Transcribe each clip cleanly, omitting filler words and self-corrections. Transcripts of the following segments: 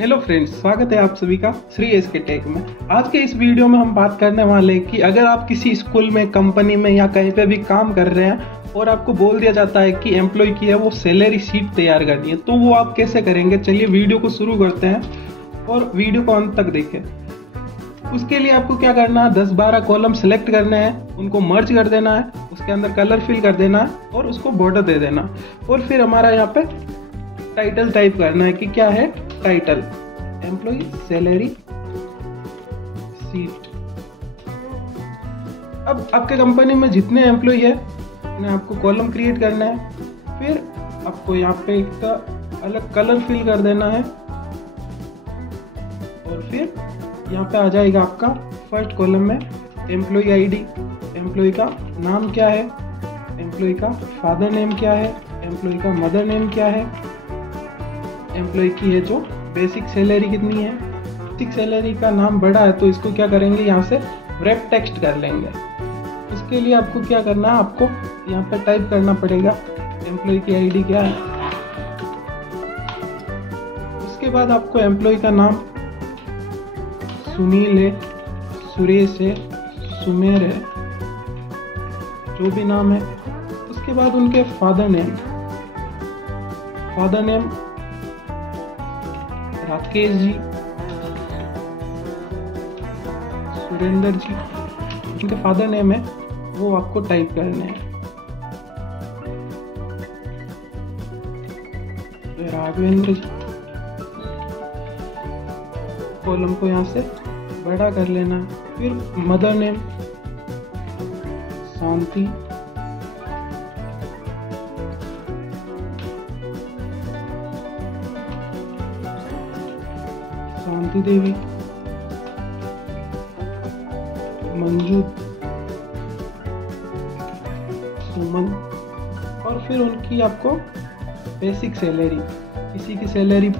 Hello friends, स्वागत है आप सभी का श्री एस के टेक में। आज के इस वीडियो में हम बात करने वाले हैं कि अगर आप किसी स्कूल में, कंपनी में या कहीं पे भी काम कर रहे हैं और आपको बोल दिया जाता है कि एम्प्लॉय की है वो सैलरी शीट तैयार करनी है, तो वो आप कैसे करेंगे। चलिए वीडियो को शुरू करते हैं और वीडियो को अंत तक देखें। उसके लिए आपको क्या करना है, 10-12 कॉलम सेलेक्ट करने हैं, उनको मर्ज कर देना है, उसके अंदर कलर फिल कर देना है और उसको बॉर्डर दे देना। और फिर हमारा यहाँ पे टाइटल टाइप करना है कि क्या है टाइटल, एम्प्लॉय सैलरी शीट। अब आपके कंपनी में जितने एम्प्लॉय है उन्हें आपको कॉलम क्रिएट करना है। फिर आपको यहाँ पे एक अलग कलर फिल कर देना है और फिर यहाँ पे आ जाएगा आपका फर्स्ट कॉलम में एम्प्लॉय आईडी, एम्प्लॉय का नाम क्या है, एम्प्लॉय का फादर नेम क्या है, एम्प्लॉय का मदर नेम क्या है, एम्प्लॉय की है जो बेसिक सैलरी कितनी है। बेसिक सैलरी का नाम बड़ा है तो इसको क्या करेंगे, यहाँ से रैप टेक्स्ट कर लेंगे। उसके लिए आपको क्या करना है, आपको यहाँ पे टाइप करना पड़ेगा एम्प्लॉय की आईडी क्या है। उसके बाद आपको एम्प्लॉय का नाम सुनील है, सुरेश है, सुमेर है, जो भी नाम है। उसके बाद उनके फादर नेम राकेश जी, सुरेंद्र जी, उनके फादर नेम है वो आपको टाइप करने हैं। राघवेंद्र जी, कॉलम को यहाँ से बड़ा कर लेना है। फिर मदर नेम शांति, शांति देवी, मंजू, सुमन। और फिर उनकी आपको बेसिक सैलरी, किसी की सैलरी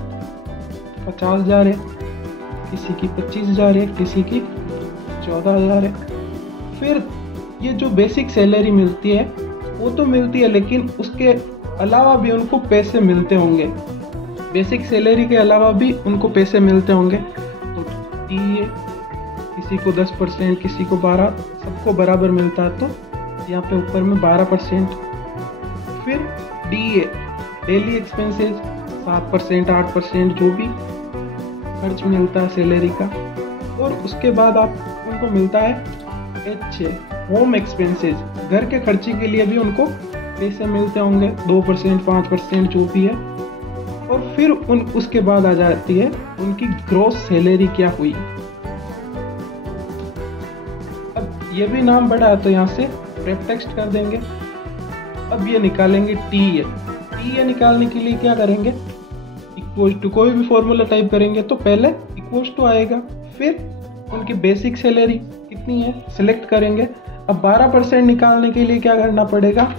50,000 है, किसी की 25,000 है, किसी की 14,000 है। फिर ये जो बेसिक सैलरी मिलती है वो तो मिलती है, लेकिन उसके अलावा भी उनको पैसे मिलते होंगे। बेसिक सैलरी के अलावा भी उनको पैसे मिलते होंगे। तो टीए किसी को 10%, किसी को 12%, सबको बराबर मिलता है। तो यहाँ पे ऊपर में 12%। फिर डीए डेली एक्सपेंसेस 7%, 8% जो भी खर्च मिलता है सैलरी का। और उसके बाद आप उनको मिलता है एच होम एक्सपेंसेस, घर के खर्चे के लिए भी उनको पैसे मिलते होंगे 2%, 5% जो भी है। और फिर उसके बाद आ जाती है उनकी ग्रॉस सैलरी क्या हुई। अब ये भी नाम बड़ा है तो यहाँ से रैप टेक्स्ट कर देंगे। अब ये निकालेंगे टीए निकालने के लिए क्या करेंगे, इक्वल टू कोई भी फॉर्मूला टाइप करेंगे तो पहले इक्वल टू आएगा। फिर उनकी बेसिक सैलरी कितनी है सिलेक्ट करेंगे। अब 12% निकालने के लिए क्या करना पड़ेगा,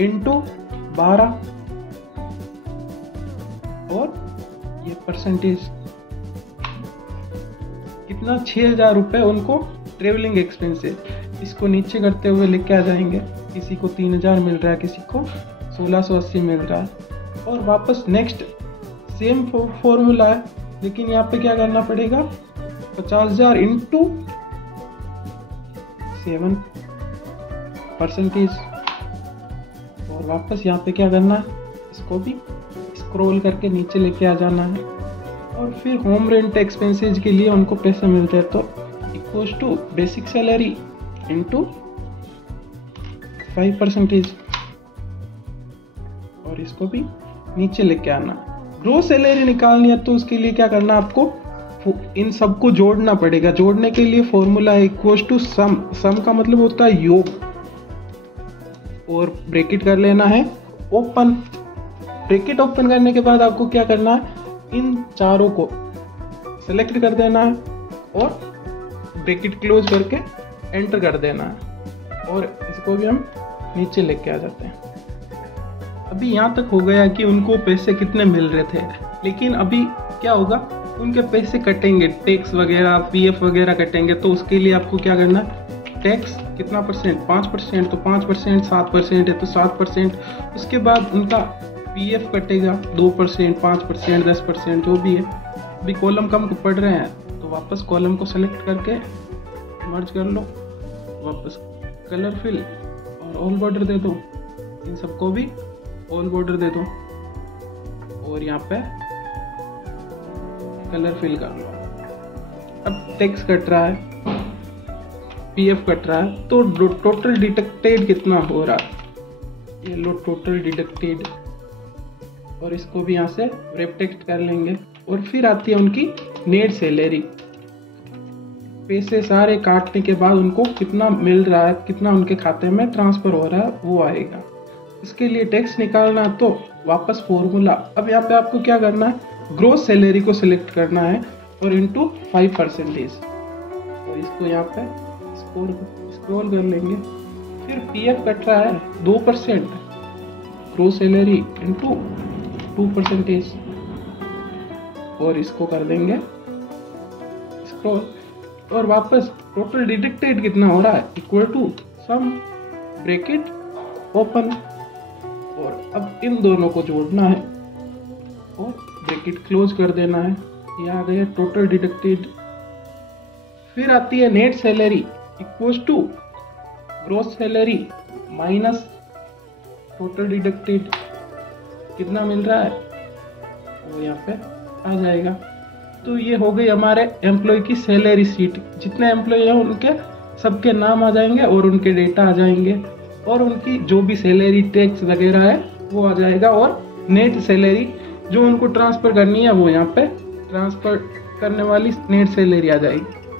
इंटू 12 और ये परसेंटेज कितना, 6,000 रुपये उनको ट्रेवलिंग एक्सपेंसेस। इसको नीचे करते हुए लेके आ जाएंगे। किसी को 3,000 मिल रहा है, किसी को 1680 मिल रहा है। और वापस नेक्स्ट सेम फॉर्मूला है, लेकिन यहाँ पे क्या करना पड़ेगा, 50,000 इंटू 7%। और वापस यहाँ पे क्या करना है, इसको भी स्क्रॉल करके नीचे लेके आ जाना है। और फिर होम रेंट एक्सपेंसेस के लिए उनको पैसे मिलते हैं तो equals to basic salary into 5%। और इसको भी नीचे लेके आना। ग्रॉस सैलरी निकालनी है तो उसके लिए क्या करना, आपको इन सबको जोड़ना पड़ेगा। जोड़ने के लिए फॉर्मूला है इक्वल्स टू सम। सम का मतलब होता है योग, और ब्रैकेट कर लेना है ओपन। ब्रैकेट ओपन करने के बाद आपको क्या करना है, इन चारों को सेलेक्ट कर देना है और ब्रैकेट क्लोज करके एंटर कर देना है। और इसको भी हम नीचे लेके आ जाते हैं। अभी यहाँ तक हो गया कि उनको पैसे कितने मिल रहे थे, लेकिन अभी क्या होगा, उनके पैसे कटेंगे, टैक्स वगैरह, पीएफ वगैरह कटेंगे। तो उसके लिए आपको क्या करना है, टैक्स कितना परसेंट, 5%, तो 5%, 7% है तो 7%। उसके बाद उनका पीएफ कटेगा 2%, 5%, 10% जो भी है। अभी कॉलम कम पढ़ रहे हैं तो वापस कॉलम को सेलेक्ट करके मर्ज कर लो, वापस कलर फिल और ऑल बॉर्डर दे दो, इन सबको भी ऑल बॉर्डर दे दो और यहाँ पे कलर फिल कर लो। अब टेक्स्ट कट रहा है, पीएफ कट रहा है, तो टोटल डिडक्टेड कितना हो रहा है, ये लो टोटल डिडक्टेड, और इसको भी यहाँ से रेप टेक्स्ट कर लेंगे। और फिर आती है उनकी नेट सैलरी, पैसे सारे काटने के बाद उनको कितना मिल रहा है, कितना उनके खाते में ट्रांसफर हो रहा है वो आएगा। इसके लिए टैक्स निकालना तो वापस फॉर्मूला, अब यहाँ पे आपको क्या करना है, ग्रोस सैलरी को सिलेक्ट करना है और इंटू 5%, और इसको यहाँ पे स्क्रॉल कर लेंगे। फिर पीएफ कट रहा है 2%, ग्रोस सैलरी इंटू 2%, और इसको कर देंगे स्क्रॉल, और वापस टोटल डिडक्टेड कितना हो रहा है equal to sum bracket open, और अब इन दोनों को जोड़ना है और ब्रैकेट क्लोज कर देना है। ये आ गया टोटल डिडक्टेड। फिर आती है net salary equal to gross salary minus total deducted, कितना मिल रहा है वो यहाँ पे आ जाएगा। तो ये हो गई हमारे एम्प्लॉय की सैलरी शीट, जितने एम्प्लॉय हैं उनके सबके नाम आ जाएंगे और उनके डेटा आ जाएंगे, और उनकी जो भी सैलरी टैक्स वगैरह है वो आ जाएगा, और नेट सैलरी जो उनको ट्रांसफ़र करनी है वो यहाँ पे ट्रांसफ़र करने वाली नेट सैलरी आ जाएगी।